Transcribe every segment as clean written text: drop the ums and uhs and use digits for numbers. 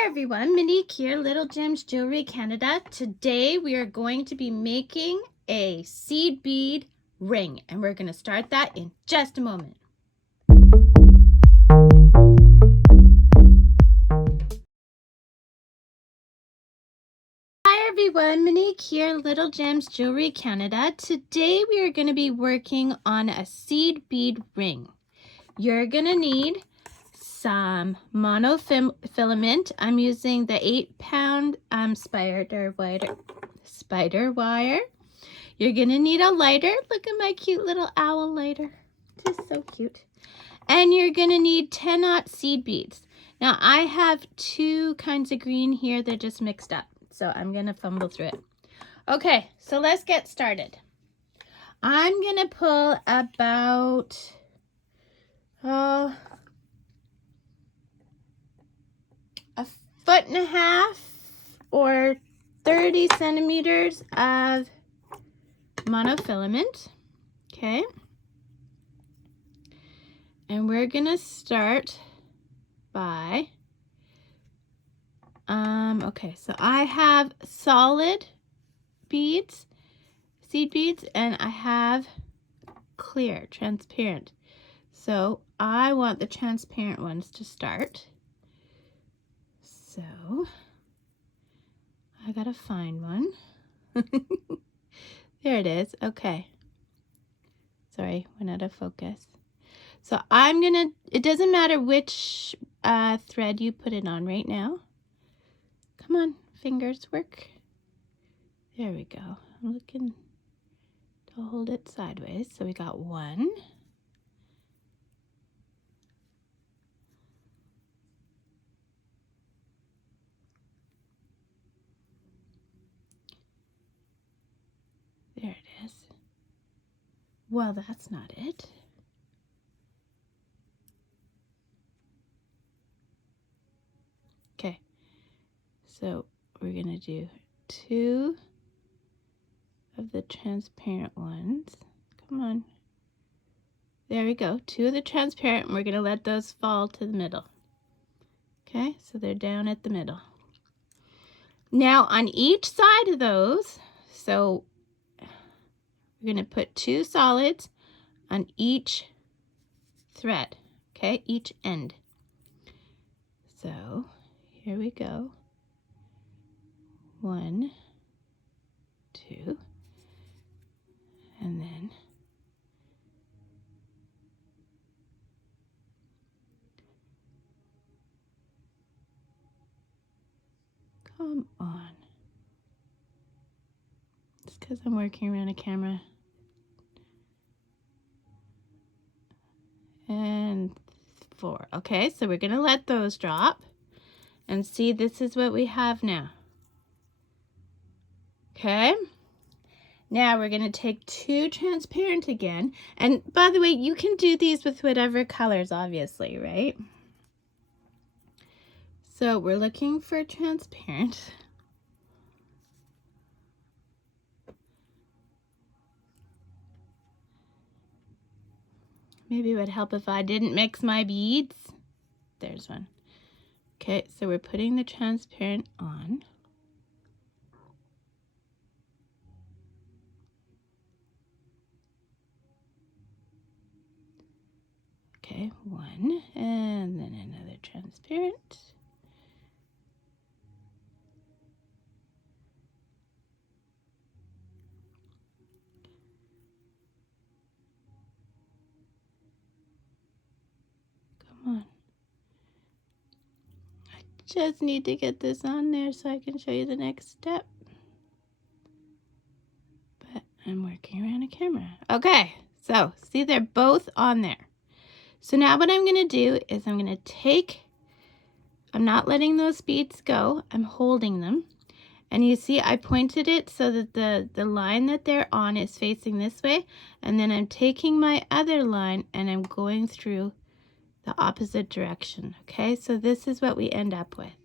Hi everyone, Monique here, Little Gems Jewelry Canada. Today we are going to be making a seed bead ring, and we're going to start that in just a moment. Hi everyone, Monique here, Little Gems Jewelry Canada. Today we are going to be working on a seed bead ring. You're going to need some monofilament. I'm using the 8-pound spider wire. You're gonna need a lighter. Look at my cute little owl lighter. This is so cute. And you're gonna need 10-aught seed beads. Now I have two kinds of green here. They're just mixed up, so I'm gonna fumble through it. Okay, so let's get started. I'm gonna pull about a 1.5 feet or 30 centimeters of monofilament. Okay, and we're gonna start by okay, so I have solid beads, seed beads, and I have clear, transparent. So I want the transparent ones to start. So I gotta find one. There it is. Okay. Sorry, went out of focus. So I'm gonna, it doesn't matter which thread you put it on right now. Come on, fingers, work. There we go. I'm looking to hold it sideways. So we got one. There it is. Well, that's not it. Okay, so we're gonna do two of the transparent ones. Come on. There we go. Two of the transparent, and we're gonna let those fall to the middle. Okay, so they're down at the middle. Now on each side of those, so we're gonna put two solids on each thread, okay, each end. So here we go. 1, 2, and then come on. It's because I'm working around a camera. And 4. Okay, so we're gonna let those drop and see, this is what we have now. Okay, now we're gonna take two transparent again, and by the way, you can do these with whatever colors, obviously, right? So we're looking for transparent. Maybe it would help if I didn't mix my beads. There's one. Okay, so we're putting the transparent on. Okay, one, and then another transparent. Come on. I just need to get this on there so I can show you the next step. But I'm working around a camera. Okay, so see, they're both on there. So now what I'm going to do is I'm going to take, I'm not letting those beads go, I'm holding them. And you see I pointed it so that the line that they're on is facing this way. And then I'm taking my other line and I'm going through the opposite direction. Okay, so this is what we end up with.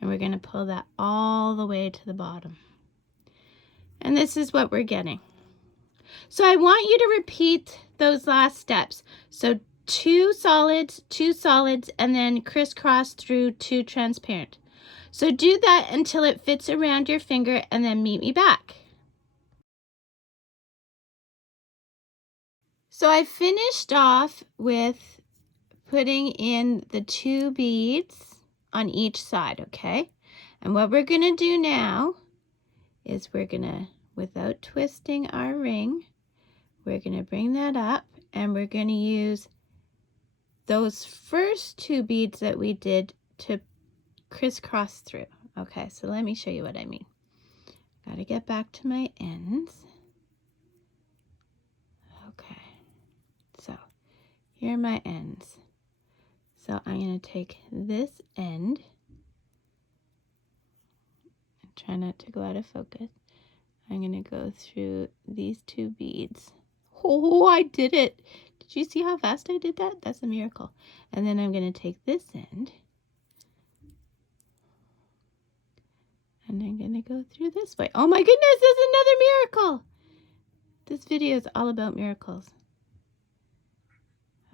And we're going to pull that all the way to the bottom. And this is what we're getting. So I want you to repeat those last steps. So two solids, and then crisscross through two transparent. So do that until it fits around your finger and then meet me back. So I finished off with putting in the 2 beads on each side, okay? And what we're gonna do now is we're gonna, without twisting our ring, we're gonna bring that up and we're gonna use those first 2 beads that we did to crisscross through. Okay, so let me show you what I mean. Gotta get back to my ends. Okay, so here are my ends. So I'm going to take this end, try not to go out of focus. I'm going to go through these 2 beads. Oh, I did it. Did you see how fast I did that? That's a miracle. And then I'm going to take this end, and I'm going to go through this way. Oh my goodness, there's another miracle. This video is all about miracles.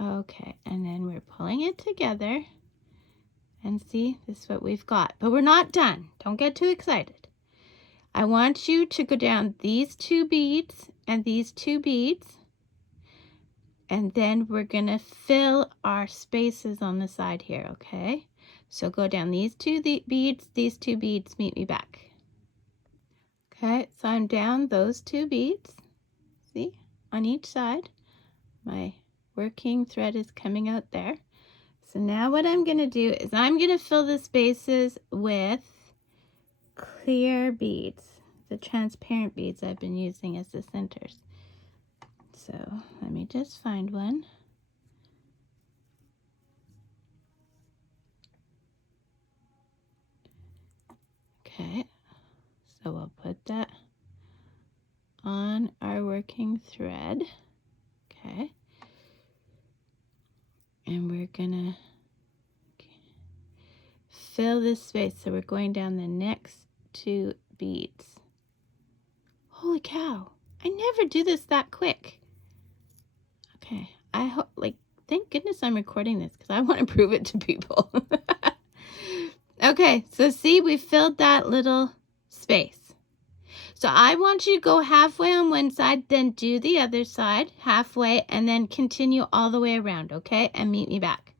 Okay, and then we're pulling it together. And see, this is what we've got. But we're not done. Don't get too excited. I want you to go down these 2 beads and these 2 beads. And then we're going to fill our spaces on the side here, okay? So go down these 2 beads, these 2 beads, meet me back. Okay, so I'm down those 2 beads. See, on each side. My working thread is coming out there. So now what I'm going to do is I'm going to fill the spaces with clear beads, the transparent beads I've been using as the centers. So let me just find one. Okay, so we'll put that on our working thread. Okay, and we're gonna fill this space. So we're going down the next 2 beads. Holy cow, I never do this that quick. Okay, I hope, like, thank goodness I'm recording this because I want to prove it to people. Okay, so see, we filled that little space. So I want you to go halfway on one side, then do the other side halfway, and then continue all the way around, okay? And meet me back.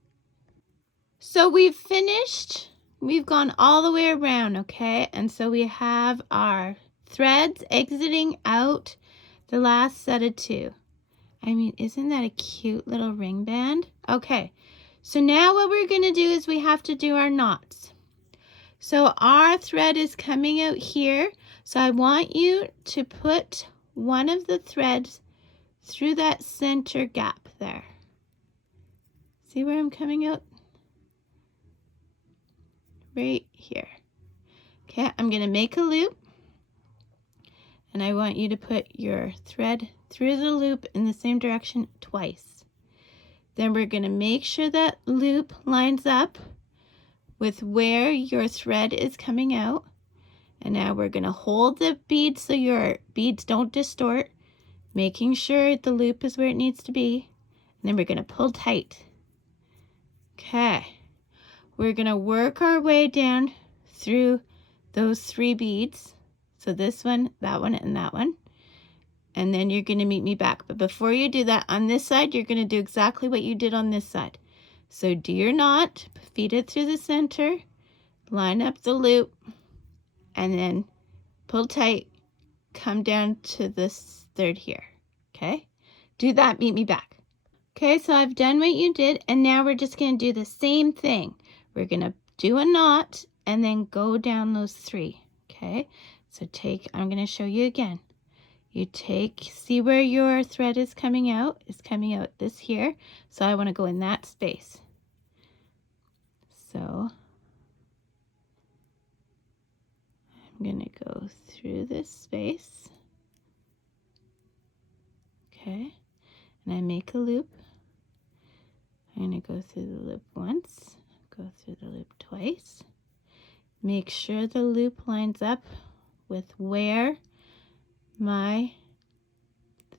So we've finished. We've gone all the way around, okay? And so we have our threads exiting out the last set of 2. I mean, isn't that a cute little ring band? Okay, so now what we're going to do is we have to do our knots. So our thread is coming out here. So I want you to put one of the threads through that center gap there. See where I'm coming out? Right here. Okay, I'm going to make a loop. And I want you to put your thread through the loop in the same direction twice. Then we're going to make sure that loop lines up with where your thread is coming out. And now we're going to hold the bead so your beads don't distort, making sure the loop is where it needs to be. And then we're going to pull tight. Okay. We're going to work our way down through those 3 beads. So this one, and that one. And then you're going to meet me back. But before you do that, on this side, you're going to do exactly what you did on this side. So do your knot, feed it through the center, line up the loop, and then pull tight, come down to this third here, okay? Do that, meet me back. Okay, so I've done what you did, and now we're just going to do the same thing. We're going to do a knot and then go down those 3, okay? So I'm going to show you again. You see where your thread is coming out? It's coming out this here. So I want to go in that space. So I'm going to go through this space. Okay. And I make a loop. I'm going to go through the loop once, go through the loop twice. Make sure the loop lines up with where my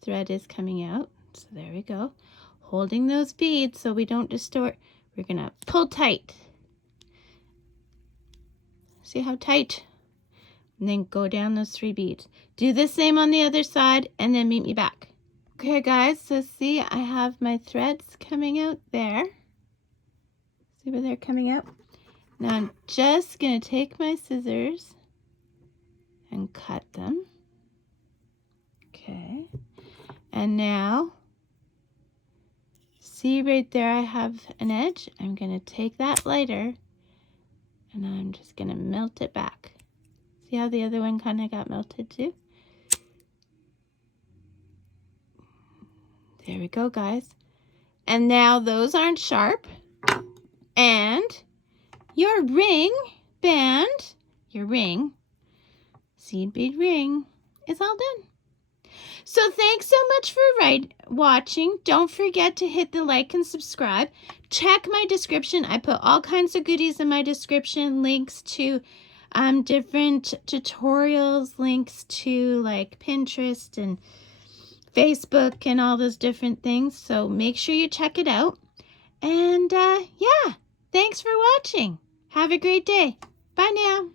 thread is coming out. So there we go. Holding those beads so we don't distort. We're going to pull tight. See how tight? And then go down those 3 beads. Do the same on the other side and then meet me back. Okay guys, so see I have my threads coming out there. See where they're coming out? Now I'm just going to take my scissors and cut them. Okay. And now, see right there I have an edge? I'm going to take that lighter and I'm just going to melt it back. See how the other one kind of got melted too? There we go, guys. And now those aren't sharp. And your ring band, your ring, seed bead ring, is all done. So thanks so much for watching. Don't forget to hit the like and subscribe. Check my description. I put all kinds of goodies in my description, links to different tutorials, links to like Pinterest and Facebook and all those different things. So make sure you check it out. And yeah, thanks for watching. Have a great day. Bye now.